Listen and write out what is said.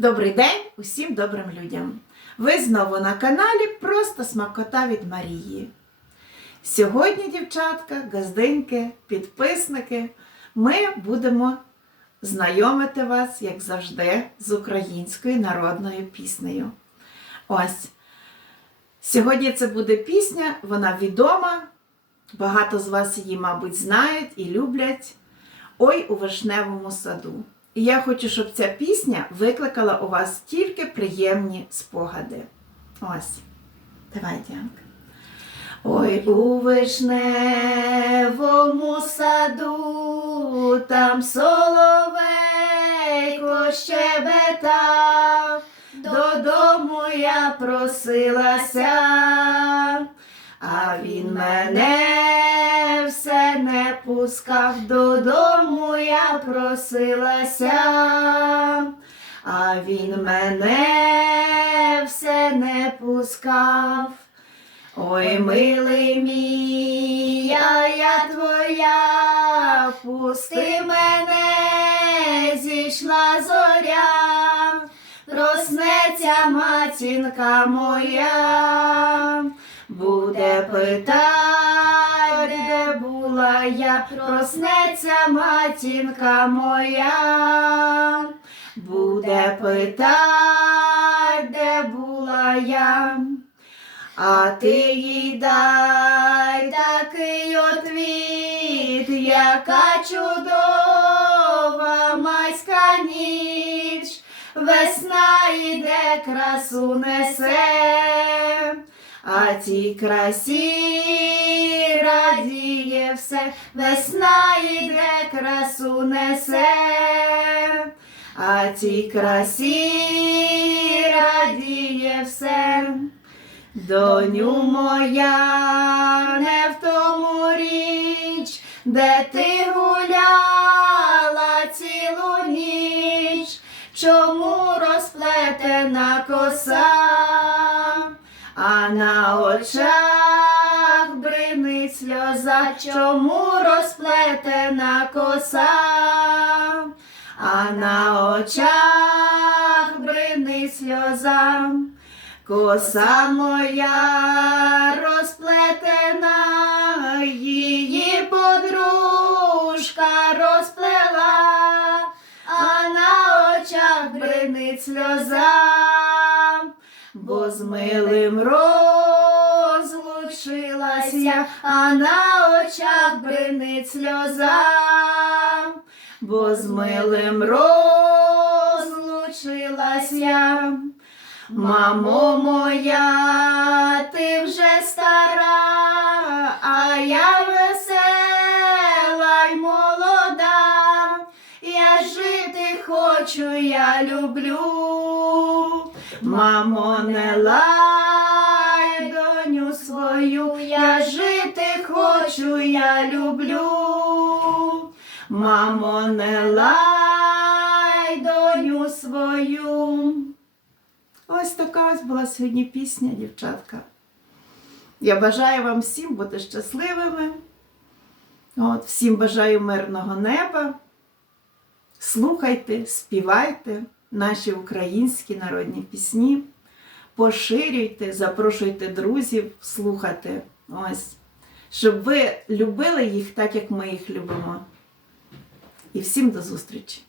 Добрий день усім добрим людям! Ви знову на каналі Просто Смакота від Марії. Сьогодні, дівчатка, газдинки, підписники, ми будемо знайомити вас, як завжди, з українською народною піснею. Ось. Сьогодні це буде пісня, вона відома. Багато з вас її, мабуть, знають і люблять. Ой у вишневому саду. І я хочу, щоб ця пісня викликала у вас тільки приємні спогади. Ось. Давай, Діанка. Ой, у вишневому саду, там соловейко щебетав, додому я просилася, а він мене не пускав, додому я просилася, а він мене все не пускав. Ой, милий мій, я, я твоя, пусти мене, зійшла зоря, проснеться матінка моя, буде питать, де була проснеться матінка моя, буде питать, де була я. А ти їй дай такий отвіт, яка чудова майська ніч, весна йде, красу несе, а тій красі радіє все, весна йде, красу несе, а тій красі радіє все. Доню моя, не в тому річ, де ти гуляла цілу ніч, чому розплетена коса, а на очах сльоза, чому розплетена коса, а на очах бринить сльоза. Коса моя розплетена, її подружка розплела, а на очах бринить сльоза, бо з милим розлучилася, а на очах бринить сльоза, бо з милим розлучилася. Мамо моя, ти вже стара, а я весела й молода, я жити хочу, я люблю. Мамо, не лай свою, я жити хочу, я люблю. Мамо, не лай доню свою. Ось така ось була сьогодні пісня, дівчатка. Я бажаю вам всім бути щасливими. От, Всім бажаю мирного неба. Слухайте, співайте наші українські народні пісні, поширюйте, запрошуйте друзів слухати. Ось. Щоб ви любили їх так, як ми їх любимо. І всім до зустрічі!